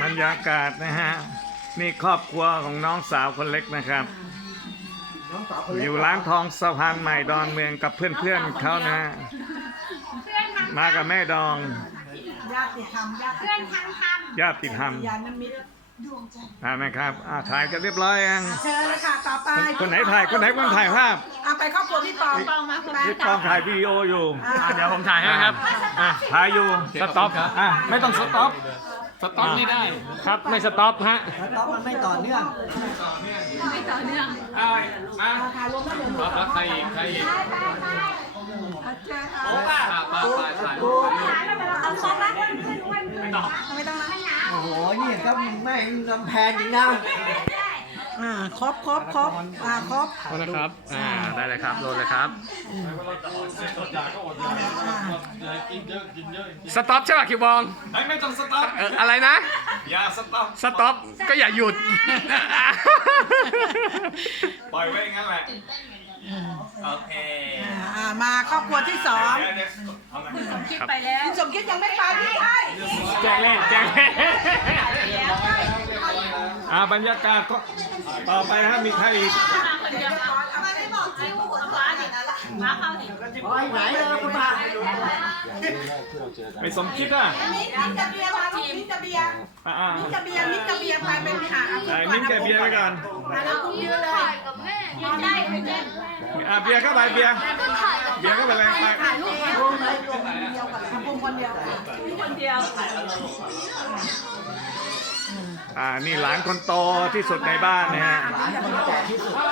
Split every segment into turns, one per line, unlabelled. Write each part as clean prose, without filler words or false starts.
รยากาศนะฮะนี่ครอบครัวของน้องสาวคนเล็กนะครับอยู่ร้านทองสะพานใหม่ดอนเมืองกับเพื่อนๆเขานะฮะมากับแม่ดอง
ญาติธรรม
ญาติธรรม
ญาณมิตร
นะครับถ่ายกันเรียบร้อยยัง
เชิญเลยค่ะต่อไป
คนไหนถ่ายคนถ่ายภาพ
เอาไปครอบครัวพี่ปองมา
พี่ปองถ่ายวิดีโออยู่
เดี๋ยวผมถ่ายให้ครับ
ถ่ายอยู่
สต็อป
ไม่ต้องสต็อป
ไม่ได้ครับไม่สต็อปฮะ
สต็อปมันไม่ต่อเนื่อง
แล้วใครอีก
โอ้ป่ะเอาซองมาไม่ต้องโอ้โหนี่ก็ไม่ลำแพนจริงนะครบครบ
นะครับได้เลยครับโหลดเลยครับสต็อปใช่ป่ะคิวบอง
ไม่ต้องสต็อป
อะไรนะ
อย่าสต็อป
ก็อย่าหยุด
ปล่อยไว้งั้นแหละโอเค
มาครอบครัวที่สอง
คุณสมคิดไปแล้ว
คุณสมคิดยังไม่ไปพี่ใช่
แจ้งเล่น
บรรยากาศก็ต่อไปนะมีใครอีก
มาเข้าหนิ
ไหนเลยคุณป้า
ไม่สมคิดอ่ะ
มิ้นจะเบียร์มาลูกมิ้นจะเบียร์ไปเป็น
มิ้นแกเบียร์ไปก่อน
แล้วคุณยืนเลย
ยืนได้ไม่เจ็บ
เบียร์เข้าไปเบียร์เข้าไปเลย
ถ่ายรูปรวมเลยรวมคนเดียวกันทำบุญคนเดียว
นี่หลานคนโตที่สุดในบ้านนะฮะ
หลานคนแก่ที่สุด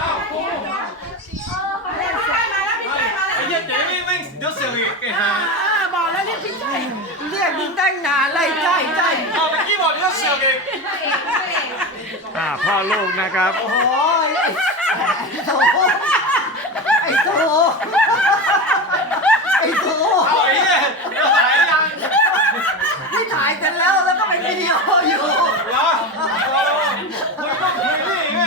เดี๋ยวเสียงอีก
บอกแล้วเรียกพี่ใจเรียกมึงตั้งนานเลยใจ
เมื่อกี้บอกเดี๋ยวเสียงอีกพ่อลูกนะครับ
โอ้ยไอ้โต
เอาอีกเนี่ยเดี๋ยวถ่ายยัง
ที่ถ่ายกันแล้วก็เป็นวิดีโออยู่
เหรอคุณต้องคุยนี่ไง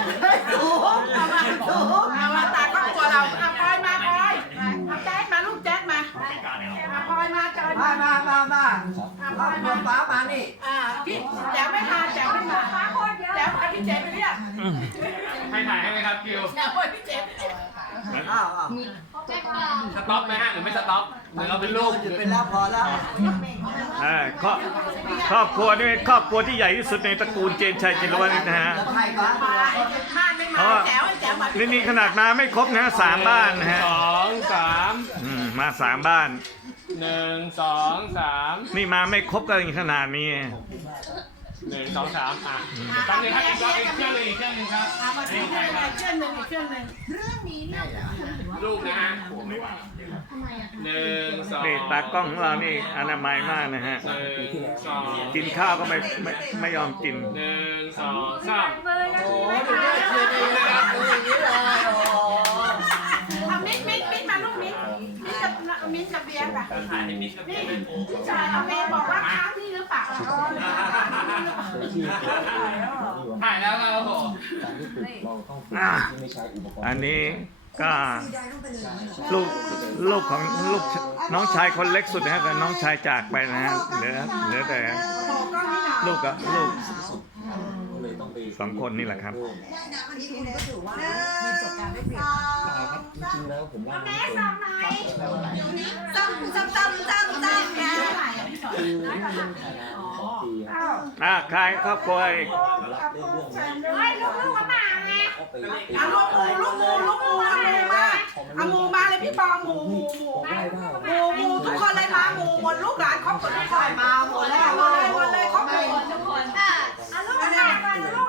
เอามาตาครอบครัวเราพลอยมาแจ๊ดมาลูกแจ๊ดมาพลอยมาจอยมาครอบครัวป้ามานี่พี่แจ๋วไม่มาแจ๋วพี่เจ๊ไปเรียก
ให้ถ่ายให้ไหมครับคิว
แจ๋วพี่เจ๊
สต็อปไหมฮะหรือไม่สต็อปหรือเราเป็นลูก
หยุดไปแล้วพอแล้ว
ครอบครัวนี่ครอบครัวที่ใหญ่ที่สุดในตระกูลเจนชัยจิรวัฒน์นะฮะเพราะนี่ขนาดมาไม่ครบนะ3 บ้านนะฮะ
2 3
มา3 บ้าน
1 2 3
นี่มาไม่ครบกันขนาดนี้
1 2 3ตั้งเลยครับอีกเครื่องนึงครับ
เครื่องนึงเรื่องนี้เนี่ย
ลูกนะฮะ1 2
นี่ตากล้องของเรานี่อนามัยมากนะฮะกินข้าวก็ไม่ยอมกิน
1 2 3
โอ้ยดูเชียร์ดีนะครับดูอย่างนี้เลยมิ้นมาลูกมิ้นกับเบียร์ป่ะนี่ชายเอาเมย์บอกว่าค้างนี่หรือเปล่า
ถ่ายแล้วครับผม
อันนี้ก็ลูกของน้องชายคนเล็กสุดนะฮะกับน้องชายจากไปนะฮะเหลือแต่ลูกกับลูก2 คนนี่แหละครับ
จริงแล้วผมว่า
ใครครอบครัวอีก
ลูกมูมาเลยพี่ปองมูทุกคนเลยมามูหมดลูกหลานครอบครัวทุกคนมาหมดเลยครอบครัวทุกคนลูกมาก่อนลูก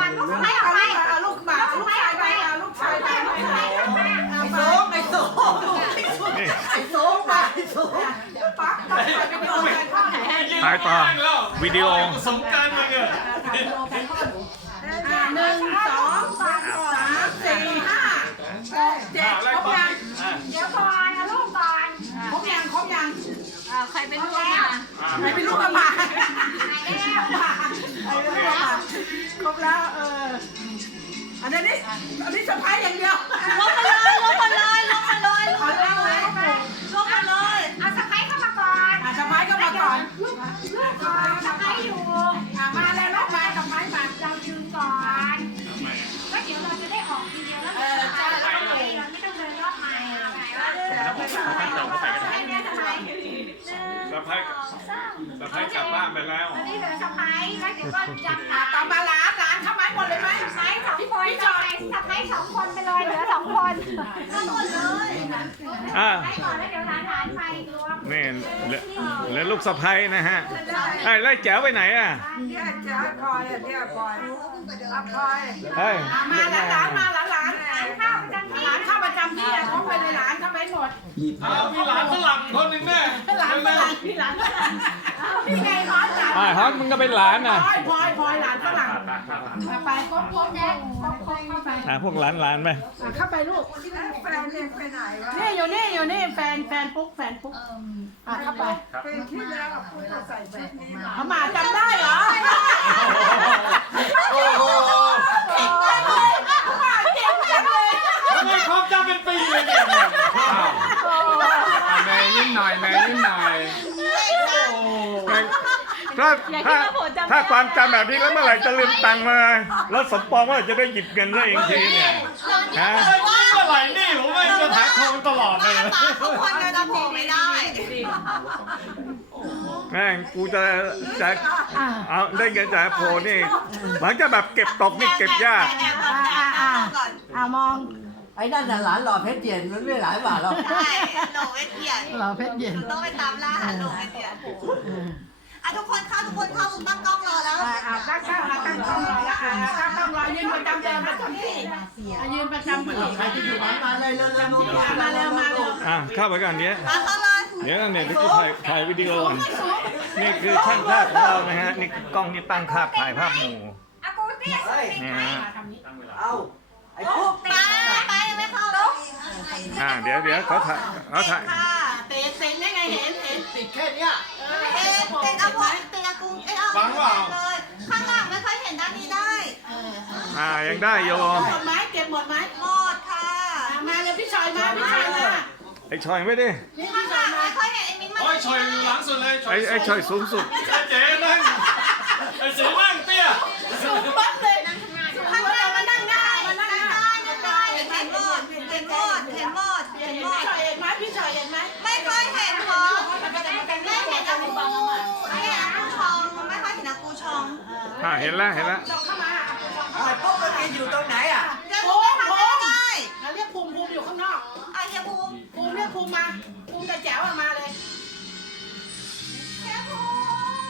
ชายไปไอ้โซ่ปั๊บ
ถ่ายต่อวิดีโอ
สงการมาเนี่ย
1 2 3 4 5 6 7ครบยังเดี๋ยวก่อนลูกก่อนครบยัง
ใครเป็นลูกมา
ครบแล้วอันนี้สะพ้ายอย่างเดียว
ลงมาเลยเอาสะพ้ายเข้ามาก่อน
สะพ้ายก็มาก่อน
ลูกก่อนสะพ้ายอยู่
มาเลย
สะพ้ายกลับบ้านไปแล้ว
นี่เหลือสะพ้ายแล้วเดี๋ยวก็จำ
ต่อมาหลานเข้ามาหมดเลยไหม
สะพ้ายสองคนสะพ้ายสองคนไปเลยเหลือสองคนทั้งหมดเลย
อ่า
ไปก่อนแล้วเดี๋ยวหลานไปรวม
นี่เหลือลูกสะพ้ายนะฮะไอ้ไล่แจ๋วไปไหนอ่ะ
เนี่ยจะคอยเนี่ยคอยคอย
เฮ้ย
มาหลานมาหลานเข้าประจำที่หลานเข้าประจำที่เขาไปเลยหลานเข้าไปหมด
มีหลานฝรั่งคนหนึ่งแน่
หลานฝรั่งพี่หลานฝรั่งพี่ไงฮอตหลาน
อ่าฮอตมึงก็เป็นหลานน่ะ
พลอยหลานฝรั่งไปก้มแดงเข้าไป
พวกหลานไป
เข้าไปลูกแฟนเนี่ยไปไหนวะนี่อยู่นี่แฟนปุ๊กเข้าไปเป็นที่แล้วปุ๊กจะใส่แบบนี้เขามาจำได้เหรอ
โอ้โห
เก่งจังเลยเก่งจังเลย
ทำไมความจำเป็นปีเลยเนี่ยแม่ยิ้มหน่อยแม่ยิ้มหน่อย
ถ้าความจำแบบนี้แล้วเมื่อไหร่จะลืมตังค์มาแล้วสมปองว่าจะได้หยิบเงินได้เองทีเนี่ยฮะ
เมื่อไหร่นี่ผมไม่จะทักทองตลอดเลย
ทุกคนเลยนะผมไม่ได้
แม่งกูจะเอาได้เงินจากโพนี่หลังจากแบบเก็บตกนี่เก็บยาก
มอง
ไอ้นั่นน่ะหลานหล่อเพชรเย็นมันไม่หลายบาทหรอก
ใช่หลงไม่เกียด
เราเพชรเย็น
ต้องไปตามล่าหาหลงไม่เกียดอ่ะทุกคนเข้าตั้งกล้องรอแล้ว
ตั้งกล้องรอแล้วตั้งกล้องรอยืนประจำเดิมประจำที่ยืนประจำที่
ใครจะอยู่บ้านมาเลยเร็ว
มาเร็ว
เข้าไปก่อนเดี๋ยว
มาเข้าเลย
เดี๋ยวเนี่ยนี่คือถ่ายวิดีโอก่อนนี่คือช่างภาพของเรานะฮะนี่กล้องนี่ตั้งภาพถ่ายภาพหมู่
อากูเตี้ย
เฮ้ย
นี่ฮะ
เอาไอ้พวก
ไปยังไม่เข้า
เดี๋ยวเขาถ่าย
ค่ะ
เตะได้ไงเห็น
ติดแค่เนี้ย
เป็นอาวุธเป็นอากุงเลยข้างหลังไม่ค่อยเห็นด้านนี้ได้
ยังได้โย
หมดไหมเก็บหมดไหม
หมดค่ะ
มาเลยพี่ชอยมา
ไอ้ชอยไม่ได้
นี่
ข้า
พี่
ง
ช
ห
อ
ลั
ย
ง
มา
ไม่ค่อยเห็นไอ้มิ้นมา
โอ้ยชอยอยู่หลังสุดเลย
ไอ้ชอยสูงสุด
เจ๊นั่งไอ้เจ๊นั่งเตี้ย
สูงปั๊บเลย
ข้างหน้ามานั่งได้เห็นหมด
พี่ชอยเห็นไหม
ไม่ค่อยเห็นพอไม่เห็นอากูไม่เห็นอากูชองไม่ค่อยเห็นอากูชอง
เห็นแล้ว
ต้องเข้ามา
ไอ้พวกมันอยู่ตรงไหนอ่ะ
เดี๋ยวผมทำได้
เรียกภูมิอยู่ข้างนอก
อ่ะเฮียภูมิ
เรียกภูมิมาภูมิกับแจ๋วมาเลย
เฮียภูมิ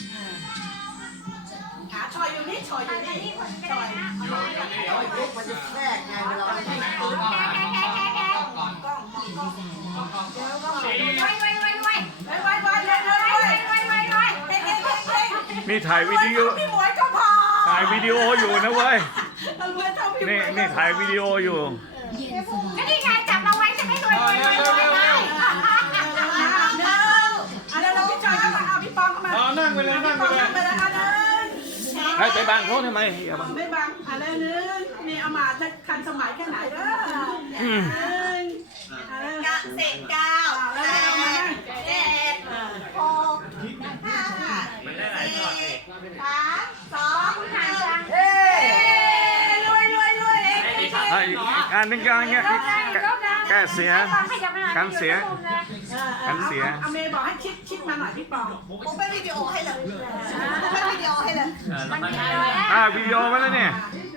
ชอยอยู่นี่ชอย
ไอ้พวกมันจะแทรกไงเวลาไม่ได้ปืน
รวยรวยรวยรวย
ไว้เลย
รวยรวยรวย
นี่ถ่ายวิดีโอ
พี่หมวยก็พอ
ถ่ายวิดีโออยู่นะเว้ย
รวยเท่าพี่หมวย
นี่ถ่ายวิดีโออยู่
ก็นี่ไงจับเราไว้จะไม่รวยรวยรวยรวยรวย
เราพี่ชอยก็มาเอาพี่ปองก็มา
นั่งไปเลยนั่งไปเลย
ไปเลย
ไปบังเขาทำไม
ไม่บังอะไรนึงนี่เอามาจะทันสมัยแค่ไหนเด้อ
เศษ9 8 7 6 5 4 3 2 1
เฮ้ย
รวย
อีกอันนึงก็เงี้ยแก้เสีย กันเสีย
อเมย์บอกให้ชิดมาหน่อยพี่ปอง
ผมไปวิดีโอให้เลย
วิดีโอมาแล้วเนี่ย
พ